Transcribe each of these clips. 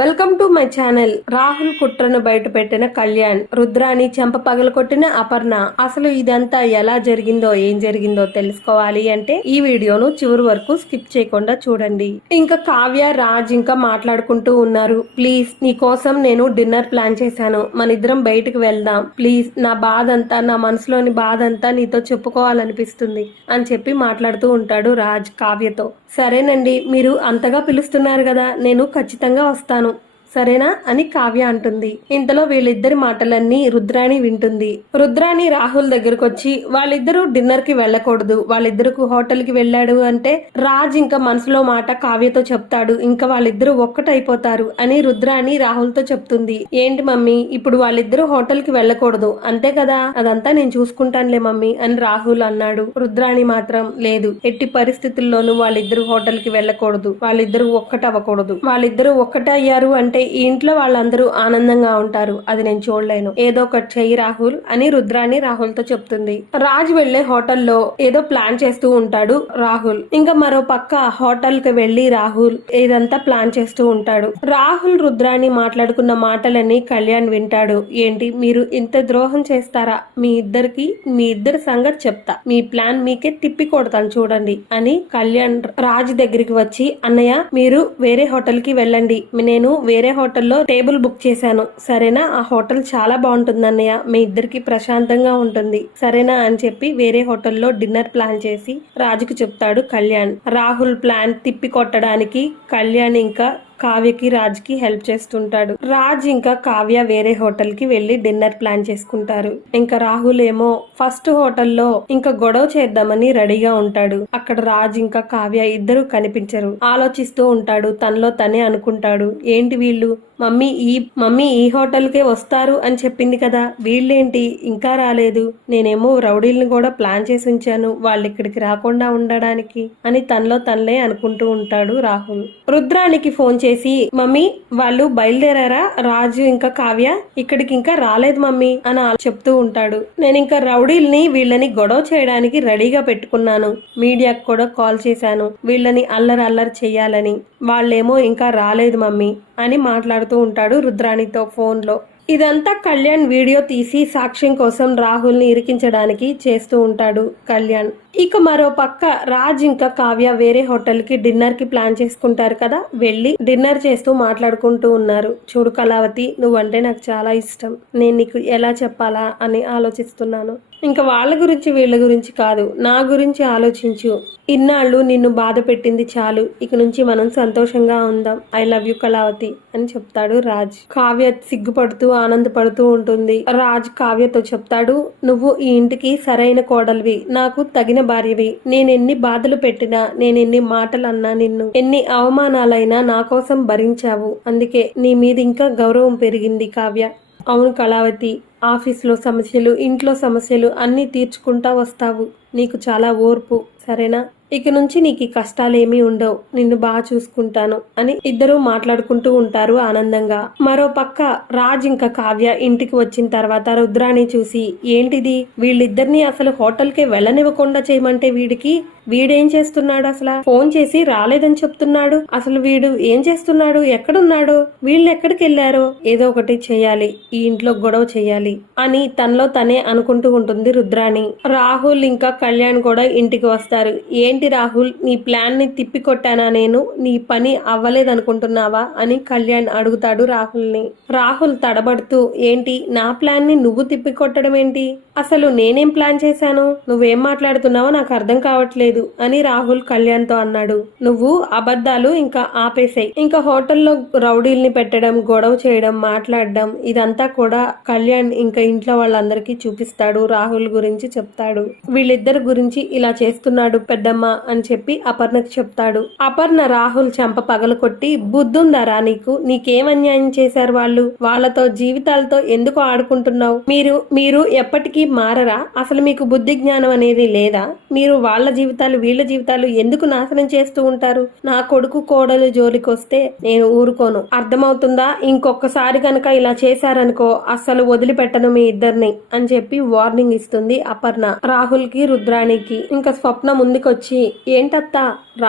Welcome to my channel. Rahul కుట్రను బయట పెట్టిన కళ్యాణ్ రుద్రాని చెంప పగల కొట్టిన అపర్ణ. అసలు ఇదంతా ఎలా జరిగిందో ఏం జరిగిందో తెలుసుకోవాలి అంటే ఈ వీడియోను చివరి వరకు స్కిప్ చేయకుండా చూడండి. ఇంకా కావ్య రాజ్ ఇంకా మాట్లాడుకుంటూ ఉన్నారు. ప్లీజ్ నీ కోసం నేను డిన్నర్ ప్లాన్ చేశాను. మన ఇద్దరం బయటకు వెళ్దాం. ప్లీజ్ నా బాధ అంతా నా మనసులోని బాధ అంతా నీతో చెప్పుకోవాలనిపిస్తుంది అని చెప్పి మాట్లాడుతూ ఉంటాడు రాజ్ కావ్యతో. సరేనండి మీరు అంతగా పిలుస్తున్నారు కదా నేను ఖచ్చితంగా వస్తాను. సరేనా అని కావ్య అంటుంది. ఇంతలో వీళ్ళిద్దరి మాటలన్నీ రుద్రాణి వింటుంది. రుద్రాణి రాహుల్ దగ్గరకు వచ్చి వాళ్ళిద్దరూ డిన్నర్కి వెళ్ళకూడదు. వాళ్ళిద్దరు హోటల్కి వెళ్ళాడు అంటే రాజ్ ఇంకా మనసులో మాట కావ్యతో చెప్తాడు. ఇంకా వాళ్ళిద్దరూ ఒక్కటైపోతారు అని రుద్రాణి రాహుల్తో చెప్తుంది. ఏంటి మమ్మీ ఇప్పుడు వాళ్ళిద్దరూ హోటల్కి వెళ్ళకూడదు. అంతే కదా? అదంతా నేను చూసుకుంటానులే మమ్మీ అని రాహుల్ అన్నాడు. రుద్రాణి మాత్రం లేదు. ఎట్టి పరిస్థితుల్లోనూ వాళ్ళిద్దరూ హోటల్కి వెళ్ళకూడదు. వాళ్ళిద్దరూ ఒక్కటవ్వకూడదు. వాళ్ళిద్దరూ ఒక్కటయ్యారు అంటే ఈ ఇంట్లో వాళ్ళందరూ ఆనందంగా ఉంటారు. అది నేను చూడలేను. ఏదో ఒకటి చెయ్యి రాహుల్ అని రుద్రాణి రాహుల్తో చెప్తుంది. రాజ్ వెళ్ళే హోటల్లో ఏదో ప్లాన్ చేస్తూ ఉంటాడు రాహుల్. ఇంకా మరో పక్క హోటల్కి వెళ్ళి రాహుల్ ఇదంతా ప్లాన్ చేస్తూ ఉంటాడు. రాహుల్ రుద్రాణి మాట్లాడుకున్న మాటలని కళ్యాణ్ వింటాడు. ఏంటి మీరు ఇంత ద్రోహం చేస్తారా? మీ ఇద్దరికి మీ ఇద్దరి సంగతి చెప్తా. మీ ప్లాన్ మీకే తిప్పి కొడతాను చూడండి అని కళ్యాణ్ రాజ్ దగ్గరికి వచ్చి అన్నయ్య మీరు వేరే హోటల్కి వెళ్ళండి. నేను వేరే హోటల్లో టేబుల్ బుక్ చేశాను. సరేనా? ఆ హోటల్ చాలా బాగుంటుంది అన్నయ్య మీ ఇద్దరికి ప్రశాంతంగా ఉంటుంది. సరేనా అని చెప్పి వేరే హోటల్లో డిన్నర్ ప్లాన్ చేసి రాజుకు చెప్తాడు కళ్యాణ్. రాహుల్ ప్లాన్ తిప్పి కొట్టడానికి కళ్యాణ్ ఇంకా కావ్యకి రాజ్కి హెల్ప్ చేస్తుంటాడు. రాజ్ ఇంకా కావ్య వేరే హోటల్కి వెళ్ళి డిన్నర్ ప్లాన్ చేసుకుంటారు. ఇంకా రాహుల్ ఏమో ఫస్ట్ హోటల్లో ఇంకా గొడవ చేద్దామని రెడీగా ఉంటాడు. అక్కడ రాజ్ ఇంకా కావ్య ఇద్దరు కనిపించరు. ఆలోచిస్తూ ఉంటాడు తనలో తనే అనుకుంటాడు. ఏంటి వీళ్ళు? మమ్మీ ఈ మమ్మీ ఈ హోటల్కే వస్తారు అని చెప్పింది కదా. వీళ్ళేంటి? ఇంకా రాలేదు. నేనేమో రౌడీల్ని కూడా ప్లాన్ చేసి ఉంచాను. వాళ్ళు ఇక్కడికి రాకుండా ఉండడానికి అని తనలో తనలే అనుకుంటూ ఉంటాడు రాహుల్. రుద్రానికి ఫోన్ చేసి చేసి మమ్మీ వాళ్ళు బయలుదేరారా? రాజు ఇంకా కావ్య ఇక్కడికి ఇంకా రాలేదు మమ్మీ అని చెప్తూ ఉంటాడు. నేను ఇంకా రౌడీల్ని వీళ్ళని గొడవ చేయడానికి రెడీగా పెట్టుకున్నాను. మీడియాకు కూడా కాల్ చేశాను. వీళ్ళని అల్లరి అల్లరి చేయాలని. వాళ్ళేమో ఇంకా రాలేదు మమ్మీ అని మాట్లాడుతూ ఉంటాడు రుద్రాణితో ఫోన్లో. ఇదంతా కళ్యాణ్ వీడియో తీసి సాక్ష్యం కోసం రాహుల్ని ఇరికించడానికి చేస్తూ ఉంటాడు కళ్యాణ్. ఇక మరో పక్క రాజ్ ఇంకా కావ్య వేరే హోటల్కి డిన్నర్కి ప్లాన్ చేసుకుంటారు కదా వెళ్ళి డిన్నర్ చేస్తూ మాట్లాడుకుంటూ ఉన్నారు. చూడు కళావతి నువ్వంటే నాకు చాలా ఇష్టం. నేను నీకు ఎలా చెప్పాలా? అని ఆలోచిస్తున్నాను. ఇంకా వాళ్ళ గురించి వీళ్ళ గురించి కాదు నా గురించి ఆలోచించు. ఇన్నాళ్ళు నిన్ను బాధ పెట్టింది చాలు ఇక నుంచి మనం సంతోషంగా ఉందాం. ఐ లవ్ యు కళావతి అని చెప్తాడు రాజ్. కావ్య సిగ్గుపడుతూ ఆనందపడుతూ ఉంటుంది. రాజ్ కావ్యతో చెప్తాడు నువ్వు ఈ ఇంటికి సరైన కోడలివి నాకు తగిన భార్యవి. నేను ఎన్ని బాధలు పెట్టినా నేనెన్ని మాటలు అన్నా నిన్ను ఎన్ని అవమానాలైనా నా కోసం భరించావు. అందుకే నీ మీద ఇంకా గౌరవం పెరిగింది కావ్య. అవును కళావతి ఆఫీస్లో సమస్యలు ఇంట్లో సమస్యలు అన్నీ తీర్చుకుంటా వస్తావు. నీకు చాలా ఓర్పు సరేనా? ఇక నుంచి నీకు కష్టాలేమీ ఉండవు. నిన్ను బాగా చూసుకుంటాను అని ఇద్దరూ మాట్లాడుకుంటూ ఉంటారు ఆనందంగా. మరో పక్క రాజ్ ఇంకా కావ్య ఇంటికి వచ్చిన తర్వాత రుద్రాని చూసి ఏంటిది? వీళ్ళిద్దరిని అసలు హోటల్కే వెళ్ళనివ్వకుండా చేయమంటే వీడికి వీడేం చేస్తున్నాడు అసలు? ఫోన్ చేసి రాలేదని చెప్తున్నాడు. అసలు వీడు ఏం చేస్తున్నాడు? ఎక్కడున్నాడు? వీళ్ళు ఎక్కడికి వెళ్ళారో? ఏదో ఒకటి చేయాలి. ఈ ఇంట్లో గొడవ చేయాలి అని తనలో తనే అనుకుంటూ ఉంటుంది రుద్రాణి. రాహుల్ ఇంకా కళ్యాణ్ కూడా ఇంటికి వస్తారు. ఏంటి రాహుల్? నీ ప్లాన్ని తిప్పి కొట్టానా నేను? నీ పని అవ్వలేదనుకుంటున్నావా? అని కళ్యాణ్ అడుగుతాడు రాహుల్ని రాహుల్ తడబడుతూ ఏంటి? నా ప్లాన్ని నువ్వు తిప్పి కొట్టడం ఏంటి అసలు నేనేం ప్లాన్ చేశాను? నువ్వేం మాట్లాడుతున్నావో నాకు అర్థం కావట్లేదు. అని రాహుల్ కళ్యాణ్తో అన్నాడు. నువ్వు అబద్ధాలు ఇంకా ఆపేసాయి. ఇంకా హోటల్లో రౌడీల్ని పెట్టడం గొడవ చేయడం మాట్లాడడం ఇదంతా కూడా కళ్యాణ్ ఇంకా ఇంట్లో వాళ్ళందరికీ చూపిస్తాడు రాహుల్ గురించి చెప్తాడు. వీళ్ళిద్దరి గురించి ఇలా చేస్తున్నాడు పెద్దమ్మ అని చెప్పి అపర్ణకు చెప్తాడు. అపర్ణ రాహుల్ చెంప పగలకొట్టి బుద్ధుందరా నీకు? నీకేం అన్యాయం చేశారు వాళ్ళు? వాళ్ళతో జీవితాలతో ఎందుకు ఆడుకుంటున్నావు? మీరు మీరు ఎప్పటికీ మారరా? అసలు మీకు బుద్ధి జ్ఞానం అనేది లేదా? మీరు వాళ్ళ జీవితాలు జీవితాలు వీళ్ళ జీవితాలు ఎందుకు నాశనం చేస్తూ ఉంటారు? నా కొడుకు కోడలు జోలికి వస్తే నేను ఊరుకోను. అర్థమవుతుందా? ఇంకొకసారి కనుక ఇలా చేశారనుకో అస్సలు వదిలిపెట్టను మీ ఇద్దరిని అని చెప్పి వార్నింగ్ ఇస్తుంది అపర్ణ. రాహుల్కి రుద్రాణికి ఇంకా స్వప్న ముందుకొచ్చి ఏంటత్తా?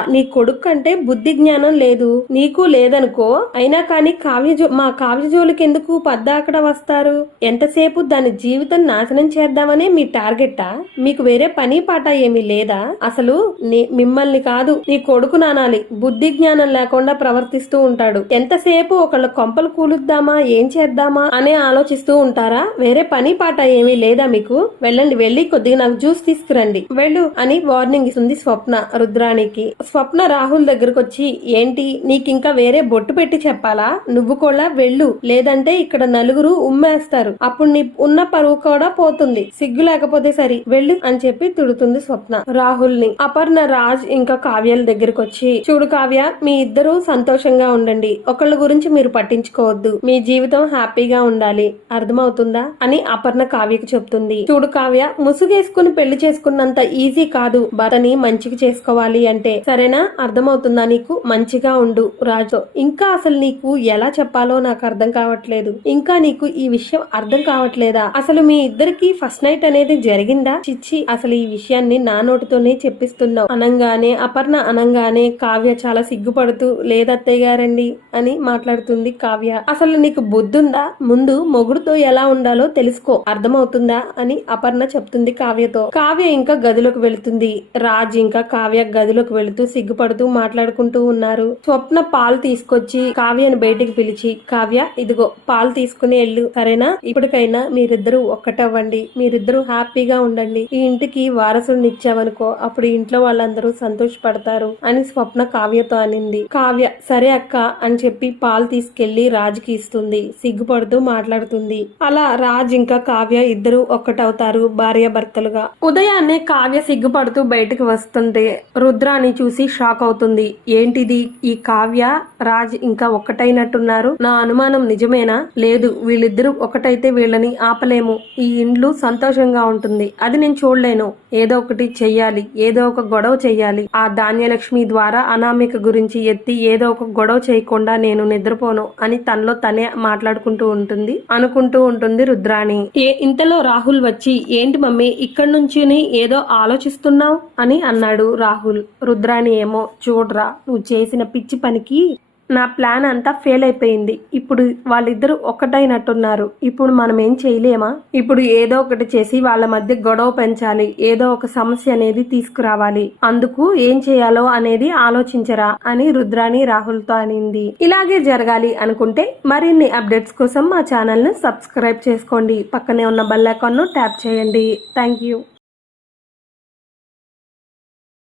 నీ కొడుకు అంటే బుద్ధి జ్ఞానం లేదు. నీకు లేదనుకో అయినా కానీ కావ్యజో మా కావ్య జోలికి ఎందుకు పద్దా అక్కడ వస్తారు? ఎంతసేపు దాని జీవితం నాశనం చేద్దామనే మీ టార్గెట్టా? మీకు వేరే పని పాట ఏమీ లేదా? అసలు నీ- మిమ్మల్ని కాదు నీ కొడుకు నానాలి. బుద్ధి జ్ఞానం లేకుండా ప్రవర్తిస్తూ ఉంటాడు. ఎంతసేపు ఒకళ్ళ కొంపలు కూలుద్దామా ఏం చేద్దామా అనే ఆలోచిస్తూ ఉంటారా? వేరే పని పాట ఏమీ లేదా మీకు? వెళ్ళండి వెళ్ళి కొద్దిగా నాకు జ్యూస్ తీసుకురండి. వెళ్ళు అని వార్నింగ్ ఇస్తుంది స్వప్న రుద్రానికి స్వప్న రాహుల్ దగ్గరకు వచ్చి ఏంటి నీకింకా వేరే బొట్టు పెట్టి చెప్పాలా? నువ్వు కూడా వెళ్ళు. లేదంటే ఇక్కడ నలుగురు ఉమ్మేస్తారు. అప్పుడు నీ ఉన్న పరువు కూడా పోతుంది. సిగ్గు లేకపోతే సరి వెళ్ళు అని చెప్పి తిడుతుంది స్వప్న. రాహుల్ని అపర్ణ రాజ్ ఇంకా కావ్యాల దగ్గరకు వచ్చి చూడు కావ్య మీ ఇద్దరు సంతోషంగా ఉండండి. ఒకళ్ళ గురించి మీరు పట్టించుకోవద్దు. మీ జీవితం హ్యాపీగా ఉండాలి. అర్థమవుతుందా? అని అపర్ణ కావ్యకు చెప్తుంది. చూడు కావ్య ముసుగేసుకుని పెళ్ళి చేసుకున్నంత ఈజీ కాదు. భర్తని మంచిగా చేసుకోవాలి అంటే సరేనా? అర్థమవుతుందా నీకు? మంచిగా ఉండు రాజు. ఇంకా అసలు నీకు ఎలా చెప్పాలో నాకు అర్థం కావట్లేదు. ఇంకా నీకు ఈ విషయం అర్థం కావట్లేదా? అసలు మీ ఇద్దరికి ఫస్ట్ నైట్ అనేది జరిగిందా? చిచ్చి అసలు ఈ విషయాన్ని నా నోటితోనే చెప్పిస్తున్నావు అనంగానే అపర్ణ అనంగానే కావ్య చాలా సిగ్గుపడుతూ లేదత్తయ్య గారండి అని మాట్లాడుతుంది కావ్య. అసలు నీకు బుద్ధుందా? ముందు మొగుడుతో ఎలా ఉండాలో తెలుసుకో. అర్థమవుతుందా? అని అపర్ణ చెప్తుంది కావ్యతో. కావ్య ఇంకా గదిలోకి వెళుతుంది. రాజ్ ఇంకా కావ్య గదిలోకి వెళుతూ సిగ్గుపడుతూ మాట్లాడుకుంటూ ఉన్నారు. స్వప్న పాలు తీసుకొచ్చి కావ్యను బయటికి పిలిచి కావ్య ఇదిగో పాలు తీసుకుని వెళ్ళు. సరేనా? ఇప్పటికైనా మీరిద్దరూ ఒక్కటవ్వండి. మీరిద్దరూ హ్యాపీగా ఉండండి. ఈ ఇంటికి వారసుడిని ఇచ్చావనుకో అప్పుడు ఈ ఇంట్లో వాళ్ళందరూ సంతోషపడతారు అని స్వప్న కావ్యతో అనింది. కావ్య సరే అక్క అని చెప్పి పాలు తీసుకెళ్ళి రాజుకి ఇస్తుంది. సిగ్గుపడుతూ మాట్లాడుతుంది. అలా రాజ్ ఇంకా కావ్య ఇద్దరు ఒక్కటవుతారు భార్య భర్తలుగా. ఉదయాన్నే కావ్య సిగ్గుపడుతూ బయటకు వస్తుంటే రుద్రాని చూసి షాక్ అవుతుంది. ఏంటిది ఈ కావ్య? రాజ్ ఇంకా ఒక్కటైనట్టున్నారు. నా అనుమానం నిజమేనా? లేదు వీళ్ళిద్దరూ ఒకటైతే వీళ్ళని ఆపలేము. ఈ ఇండ్లు సంతోషంగా ఉంటుంది. అది నేను చూడలేను. ఏదో ఒకటి చెయ్యాలి. ఏదో ఏదో ఒక గొడవ చెయ్యాలి. ఆ ధాన్యలక్ష్మి ద్వారా అనామిక గురించి ఎత్తి ఏదో ఒక గొడవ చేయకుండా నేను నిద్రపోను అని తనలో తనే మాట్లాడుకుంటూ ఉంటుంది. అనుకుంటూ ఉంటుంది రుద్రాణి. ఏ ఇంతలో రాహుల్ వచ్చి ఏంటి మమ్మీ ఇక్కడి నుంచి ఏదో ఆలోచిస్తున్నావు? అని అన్నాడు రాహుల్. రుద్రాణి ఏమో చూడరా నువ్వు చేసిన పిచ్చి పనికి నా ప్లాన్ అంతా ఫెయిల్ అయిపోయింది. ఇప్పుడు వాళ్ళిద్దరూ ఒక్కటైనట్టున్నారు. ఇప్పుడు మనం ఏం చేయలేమా? ఇప్పుడు ఏదో ఒకటి చేసి వాళ్ళ మధ్య గొడవ పెంచాలి. ఏదో ఒక సమస్య అనేది తీసుకురావాలి. అందుకు ఏం చేయాలో అనేది ఆలోచించరా అని రుద్రాణి రాహుల్తో అనింది. ఇలాగే జరగాలి అనుకుంటే మరిన్ని అప్డేట్స్ కోసం మా ఛానల్ను సబ్స్క్రైబ్ చేసుకోండి. పక్కనే ఉన్న బెల్ ఐకాన్ను ట్యాప్ చేయండి. Thank you.